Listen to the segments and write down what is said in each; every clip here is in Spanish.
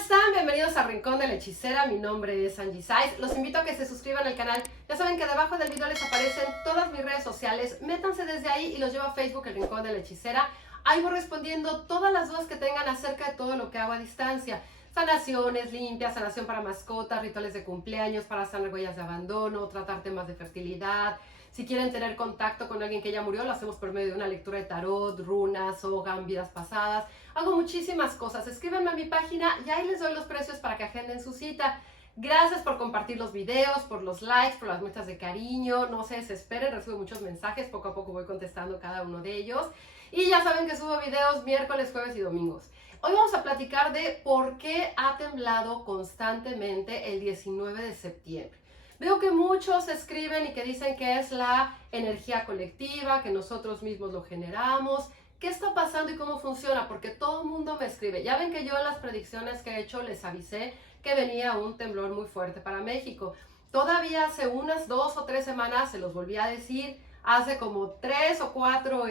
están? Bienvenidos a Rincón de la Hechicera, mi nombre es Angie Saiz. Los invito a que se suscriban al canal. Ya saben que debajo del video les aparecen todas mis redes sociales. Métanse desde ahí y los llevo a Facebook, el Rincón de la Hechicera. Ahí voy respondiendo todas las dudas que tengan acerca de todo lo que hago a distancia. Sanaciones limpias, sanación para mascotas, rituales de cumpleaños, para sanar huellas de abandono, tratar temas de fertilidad. Si quieren tener contacto con alguien que ya murió, lo hacemos por medio de una lectura de tarot, runas, hogan, vidas pasadas. Hago muchísimas cosas. Escríbanme a mi página y ahí les doy los precios para que agenden su cita. Gracias por compartir los videos, por los likes, por las muestras de cariño. No se desesperen, recibo muchos mensajes. Poco a poco voy contestando cada uno de ellos. Y ya saben que subo videos miércoles, jueves y domingos. Hoy vamos a platicar de por qué ha temblado constantemente el 19 de septiembre. Veo que muchos escriben y que dicen que es la energía colectiva, que nosotros mismos lo generamos. ¿Qué está pasando y cómo funciona? Porque todo el mundo me escribe. Ya ven que yo en las predicciones que he hecho les avisé que venía un temblor muy fuerte para México. Todavía hace unas 2 o 3 semanas se los volví a decir. Hace como 3 o 4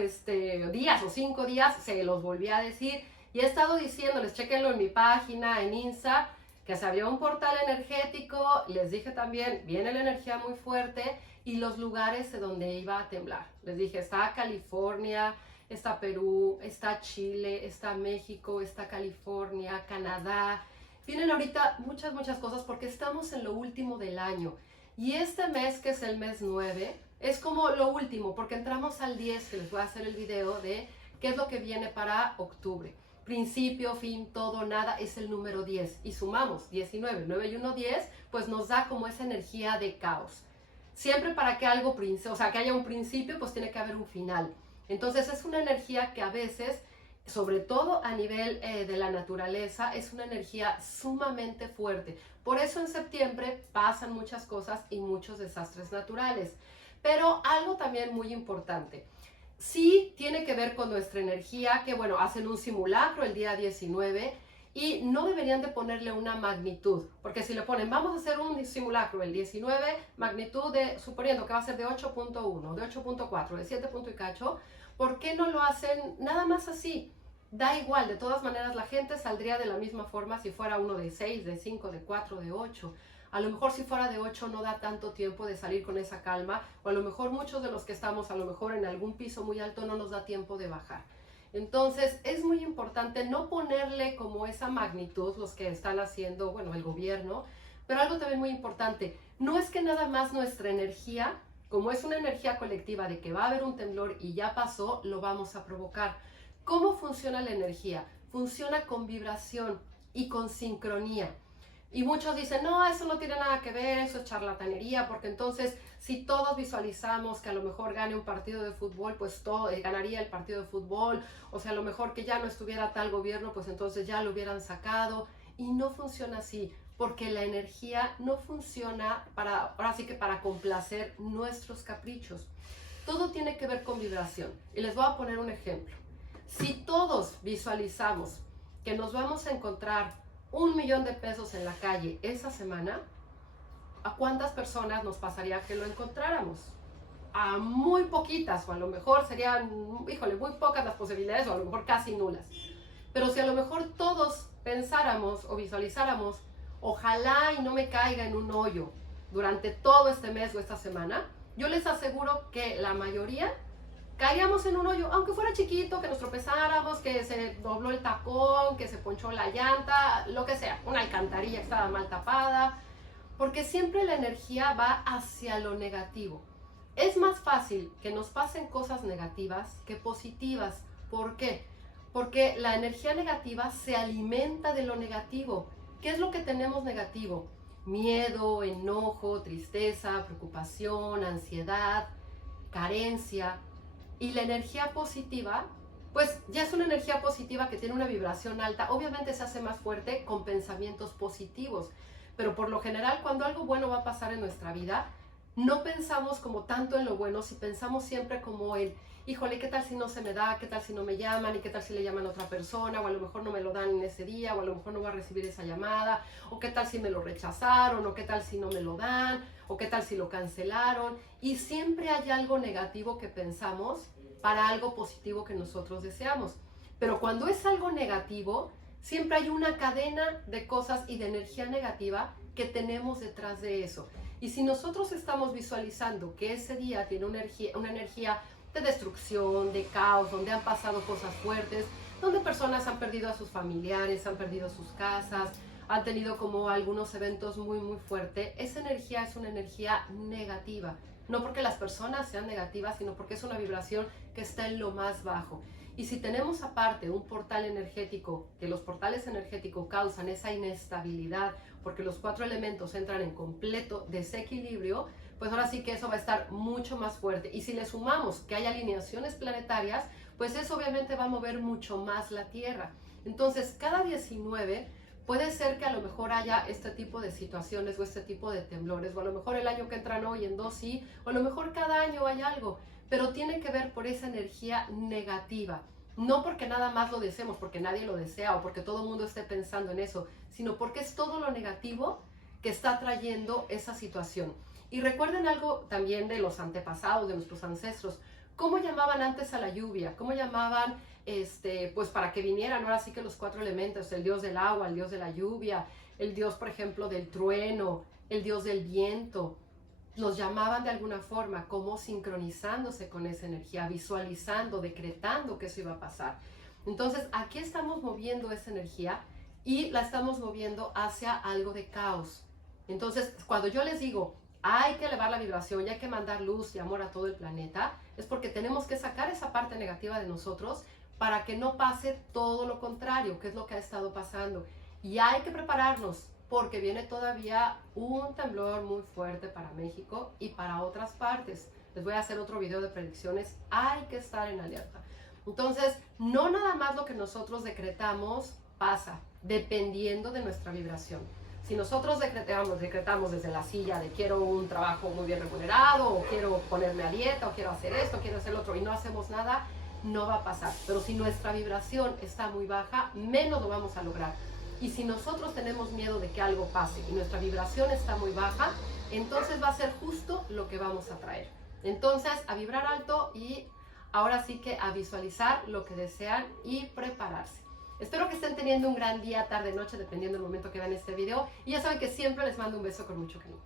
días o 5 días se los volví a decir. Y he estado diciéndoles, chequenlo en mi página, en Insta, que se abrió un portal energético. Les dije también, viene la energía muy fuerte y los lugares de donde iba a temblar. Les dije, está California, está Perú, está Chile, está México, está California, Canadá. Vienen ahorita muchas cosas porque estamos en lo último del año. Y este mes, que es el mes 9, es como lo último, porque entramos al 10, que les voy a hacer el video de qué es lo que viene para octubre. Principio, fin, todo, nada, es el número 10. Y sumamos 19, 9 y 1, 10, pues nos da como esa energía de caos. Siempre para que algo, o sea, que haya un principio, pues tiene que haber un final. Entonces es una energía que a veces, sobre todo a nivel de la naturaleza, es una energía sumamente fuerte. Por eso en septiembre pasan muchas cosas y muchos desastres naturales. Pero algo también muy importante. Sí tiene que ver con nuestra energía, que bueno, hacen un simulacro el día 19 y no deberían de ponerle una magnitud, porque si le ponen, vamos a hacer un simulacro el 19, magnitud de, suponiendo que va a ser de 8.1, de 8.4, de 7 y cacho, ¿por qué no lo hacen nada más así? Da igual, de todas maneras la gente saldría de la misma forma si fuera uno de 6, de 5, de 4, de 8. A lo mejor si fuera de 8 no da tanto tiempo de salir con esa calma, o a lo mejor muchos de los que estamos a lo mejor en algún piso muy alto no nos da tiempo de bajar. Entonces es muy importante no ponerle como esa magnitud los que están haciendo, bueno, el gobierno, pero algo también muy importante, no es que nada más nuestra energía, como es una energía colectiva de que va a haber un temblor y ya pasó, lo vamos a provocar. ¿Cómo funciona la energía? Funciona con vibración y con sincronía. Y muchos dicen, no, eso no tiene nada que ver, eso es charlatanería, porque entonces si todos visualizamos que a lo mejor gane un partido de fútbol, pues todo, ganaría el partido de fútbol, o sea, a lo mejor que ya no estuviera tal gobierno, pues entonces ya lo hubieran sacado. Y no funciona así, porque la energía no funciona para, ahora sí que para complacer nuestros caprichos. Todo tiene que ver con vibración. Y les voy a poner un ejemplo. Si todos visualizamos que nos vamos a encontrar 1 millón de pesos en la calle esa semana, ¿a cuántas personas nos pasaría que lo encontráramos? A muy poquitas, o a lo mejor serían, híjole, muy pocas las posibilidades, o a lo mejor casi nulas. Pero si a lo mejor todos pensáramos o visualizáramos, ojalá y no me caiga en un hoyo durante todo este mes o esta semana, yo les aseguro que la mayoría caeríamos en un hoyo, aunque fuera chiquito, que nos tropezáramos, que se dobló el tacón, que se ponchó la llanta, lo que sea, una alcantarilla que estaba mal tapada, porque siempre la energía va hacia lo negativo. Es más fácil que nos pasen cosas negativas que positivas. ¿Por qué? Porque la energía negativa se alimenta de lo negativo. ¿Qué es lo que tenemos negativo? Miedo, enojo, tristeza, preocupación, ansiedad, carencia. Y la energía positiva, pues ya es una energía positiva que tiene una vibración alta. Obviamente se hace más fuerte con pensamientos positivos, pero por lo general cuando algo bueno va a pasar en nuestra vida, no pensamos como tanto en lo bueno, si pensamos siempre como en, híjole, ¿qué tal si no se me da? ¿Qué tal si no me llaman? ¿Y qué tal si le llaman a otra persona? O a lo mejor no me lo dan en ese día, o a lo mejor no voy a recibir esa llamada, o qué tal si me lo rechazaron, o qué tal si no me lo dan, o qué tal si lo cancelaron. Y siempre hay algo negativo que pensamos para algo positivo que nosotros deseamos. Pero cuando es algo negativo, siempre hay una cadena de cosas y de energía negativa que tenemos detrás de eso. Y si nosotros estamos visualizando que ese día tiene una energía de destrucción, de caos, donde han pasado cosas fuertes, donde personas han perdido a sus familiares, han perdido sus casas, han tenido como algunos eventos muy fuertes, esa energía es una energía negativa. No porque las personas sean negativas, sino porque es una vibración que está en lo más bajo. Y si tenemos aparte un portal energético, que los portales energéticos causan esa inestabilidad, porque los 4 elementos entran en completo desequilibrio, pues ahora sí que eso va a estar mucho más fuerte. Y si le sumamos que hay alineaciones planetarias, pues eso obviamente va a mover mucho más la Tierra. Entonces, cada 19 puede ser que a lo mejor haya este tipo de situaciones o este tipo de temblores, o a lo mejor el año que entra no y en 2 sí, o a lo mejor cada año hay algo, pero tiene que ver por esa energía negativa. No porque nada más lo deseemos, porque nadie lo desea o porque todo el mundo esté pensando en eso, sino porque es todo lo negativo que está trayendo esa situación. Y recuerden algo también de los antepasados, de nuestros ancestros. ¿Cómo llamaban antes a la lluvia? ¿Cómo llamaban pues para que vinieran ahora sí que los 4 elementos? El dios del agua, el dios de la lluvia, el dios, por ejemplo, del trueno, el dios del viento. Los llamaban de alguna forma, como sincronizándose con esa energía, visualizando, decretando que eso iba a pasar. Entonces, aquí estamos moviendo esa energía y la estamos moviendo hacia algo de caos. Entonces, cuando yo les digo, hay que elevar la vibración y hay que mandar luz y amor a todo el planeta, es porque tenemos que sacar esa parte negativa de nosotros para que no pase todo lo contrario, que es lo que ha estado pasando. Y hay que prepararnos porque viene todavía un temblor muy fuerte para México y para otras partes. Les voy a hacer otro video de predicciones, hay que estar en alerta. Entonces, no nada más lo que nosotros decretamos pasa, dependiendo de nuestra vibración. Si nosotros decretamos desde la silla de quiero un trabajo muy bien remunerado, o quiero ponerme a dieta, o quiero hacer esto, quiero hacer lo otro, y no hacemos nada, no va a pasar. Pero si nuestra vibración está muy baja, menos lo vamos a lograr. Y si nosotros tenemos miedo de que algo pase y nuestra vibración está muy baja, entonces va a ser justo lo que vamos a traer. Entonces, a vibrar alto y ahora sí que a visualizar lo que desean y prepararse. Espero que estén teniendo un gran día, tarde, noche, dependiendo del momento que vean este video. Y ya saben que siempre les mando un beso con mucho cariño.